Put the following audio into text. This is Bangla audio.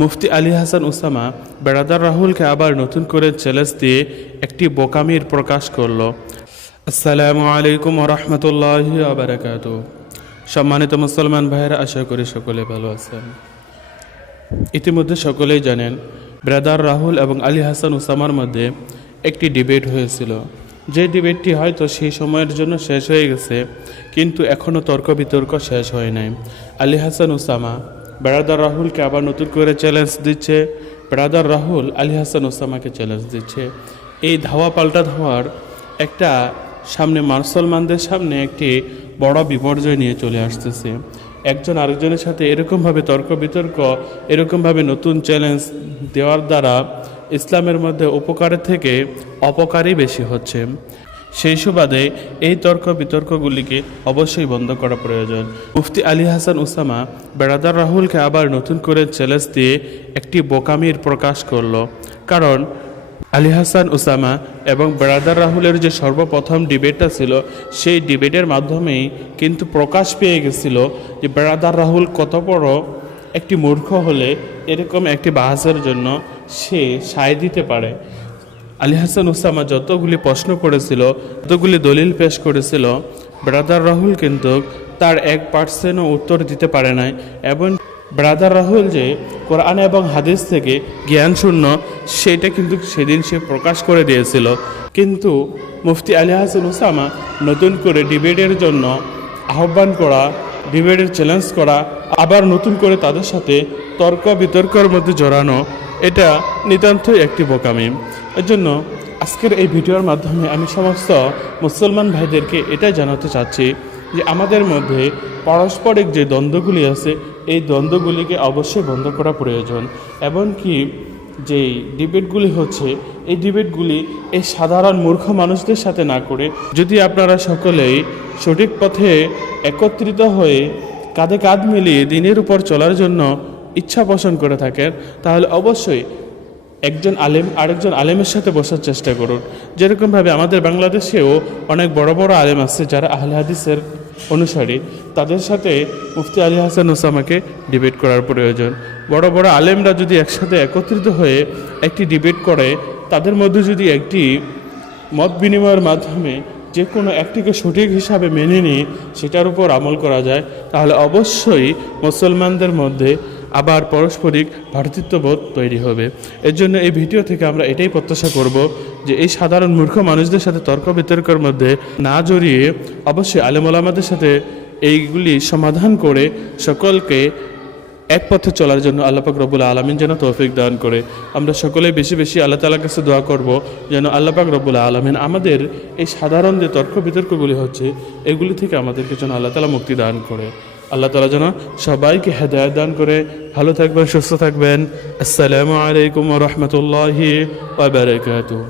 মুফতি আলী হাসান উসামা বেরাদার রাহুলকে আবার নতুন করে চ্যালেঞ্জ দিয়ে একটি বোকামির প্রকাশ করল। আসসালামু আলাইকুম ওয়া রাহমাতুল্লাহি ওয়া বারাকাতুহু। সম্মানিত মুসলমান ভাইয়েরা, আশা করি সকলে ভালো আছেন। ইতিমধ্যে সকলেই জানেন বেরাদার রাহুল এবং আলী হাসান উসামার মধ্যে একটি ডিবেট হয়েছিল। যে ডিবেটটি হয়তো সেই সময়ের জন্য শেষ হয়ে গেছে, কিন্তু এখনও তর্ক বিতর্ক শেষ হয় নাই। আলী হাসান উসামা বেরাদার রাহুলকে আবার নতুন করে চ্যালেঞ্জ দিচ্ছে, বেরাদার রাহুল আলী হাসান উসামাকে চ্যালেঞ্জ দিচ্ছে। এই ধাওয়া পাল্টা ধাওয়ার একটা সামনে মুসলমানদের সামনে একটি বড় বিপর্যয় নিয়ে চলে আসতেছে। একজন আরেকজনের সাথে এরকমভাবে তর্ক বিতর্ক, এরকমভাবে নতুন চ্যালেঞ্জ দেওয়ার দ্বারা ইসলামের মধ্যে উপকারের থেকে অপকারই বেশি হচ্ছে। সেই সুবাদে এই তর্ক বিতর্কগুলিকে অবশ্যই বন্ধ করা প্রয়োজন। মুফতি আলী হাসান উসামা বেরাদার রাহুলকে আবার নতুন করে চ্যালেঞ্জ দিয়ে একটি বোকামির প্রকাশ করল। কারণ আলী হাসান উসামা এবং বেরাদার রাহুলের যে সর্বপ্রথম ডিবেটটা ছিল, সেই ডিবেটের মাধ্যমেই কিন্তু প্রকাশ পেয়ে গেছিল যে বেরাদার রাহুল কত বড় একটি মূর্খ হলে এরকম একটি বাহাসের জন্য সে সায় দিতে পারে। আলী হাসান উসামা যতগুলি প্রশ্ন করেছিল, যতগুলি দলিল পেশ করেছিল, বেরাদার রাহুল কিন্তু তার 1% উত্তর দিতে পারে নাই। এবং বেরাদার রাহুল যে কোরআন এবং হাদিস থেকে জ্ঞান শূন্য, সেটা কিন্তু সেদিন সে প্রকাশ করে দিয়েছিল। কিন্তু মুফতি আলী হাসান উসামা নতুন করে ডিবেটের জন্য আহ্বান করা, ডিবেটের চ্যালেঞ্জ করা, আবার নতুন করে তাদের সাথে তর্ক বিতর্কের মধ্যে জড়ানো, এটা নিতান্তই একটি বোকামি। এর জন্য আজকের এই ভিডিওর মাধ্যমে আমি সমস্ত মুসলমান ভাইদেরকে এটাই জানাতে চাচ্ছি যে আমাদের মধ্যে পারস্পরিক যে দ্বন্দ্বগুলি আছে, এই দ্বন্দ্বগুলিকে অবশ্যই বন্ধ করা প্রয়োজন। এমনকি যেই ডিবেটগুলি হচ্ছে, এই ডিবেটগুলি এই সাধারণ মূর্খ মানুষদের সাথে না করে যদি আপনারা সকলেই সঠিক পথে একত্রিত হয়ে কাঁধে কাঁধ মিলিয়ে দিনের উপর চলার জন্য ইচ্ছা পোষণ করে থাকেন, তাহলে অবশ্যই একজন আলেম আরেকজন আলেমের সাথে বসার চেষ্টা করুন। যেরকমভাবে আমাদের বাংলাদেশেও অনেক বড় বড় আলেম আছে যারা আহলে হাদিসের অনুসারী, তাদের সাথে মুফতি আলী হাসান উসামাকে ডিবেট করার প্রয়োজন। বড় বড় আলেমরা যদি একসাথে একত্রিত হয়ে একটি ডিবেট করে, তাদের মধ্যে যদি একটি মত বিনিময়ের মাধ্যমে যে কোনো একটিকে সঠিক হিসাবে মেনে নিয়ে সেটার উপর আমল করা যায়, তাহলে অবশ্যই মুসলমানদের মধ্যে আবার পারস্পরিক ভ্রাতৃত্ববোধ তৈরি হবে। এর জন্য এই ভিডিও থেকে আমরা এটাই প্রত্যাশা করব যে এই সাধারণ মূর্খ মানুষদের সাথে তর্ক বিতর্কের মধ্যে না জড়িয়ে অবশ্যই আলেম ওলামাদের সাথে এইগুলি সমাধান করে সকলকে এক পথে চলার জন্য আল্লাহ পাক রব্বুল আলামিন যেন তৌফিক দান করে। আমরা সকলেই বেশি বেশি আল্লাহ তাআলার কাছে দোয়া করব যেন আল্লাহ পাক রব্বুল আলামিন আমাদের এই সাধারণ যে তর্ক বিতর্কগুলি হচ্ছে, এগুলি থেকে আমাদেরকে যেন আল্লাহ তাআলা মুক্তি দান করে। আল্লাহ তাআলা যেন সবাইকে হেদায়েত দান করে। ভালো থাকবেন, সুস্থ থাকবেন। আসসালামু আলাইকুম ওয়া রাহমাতুল্লাহি ওয়া বারাকাতুহু।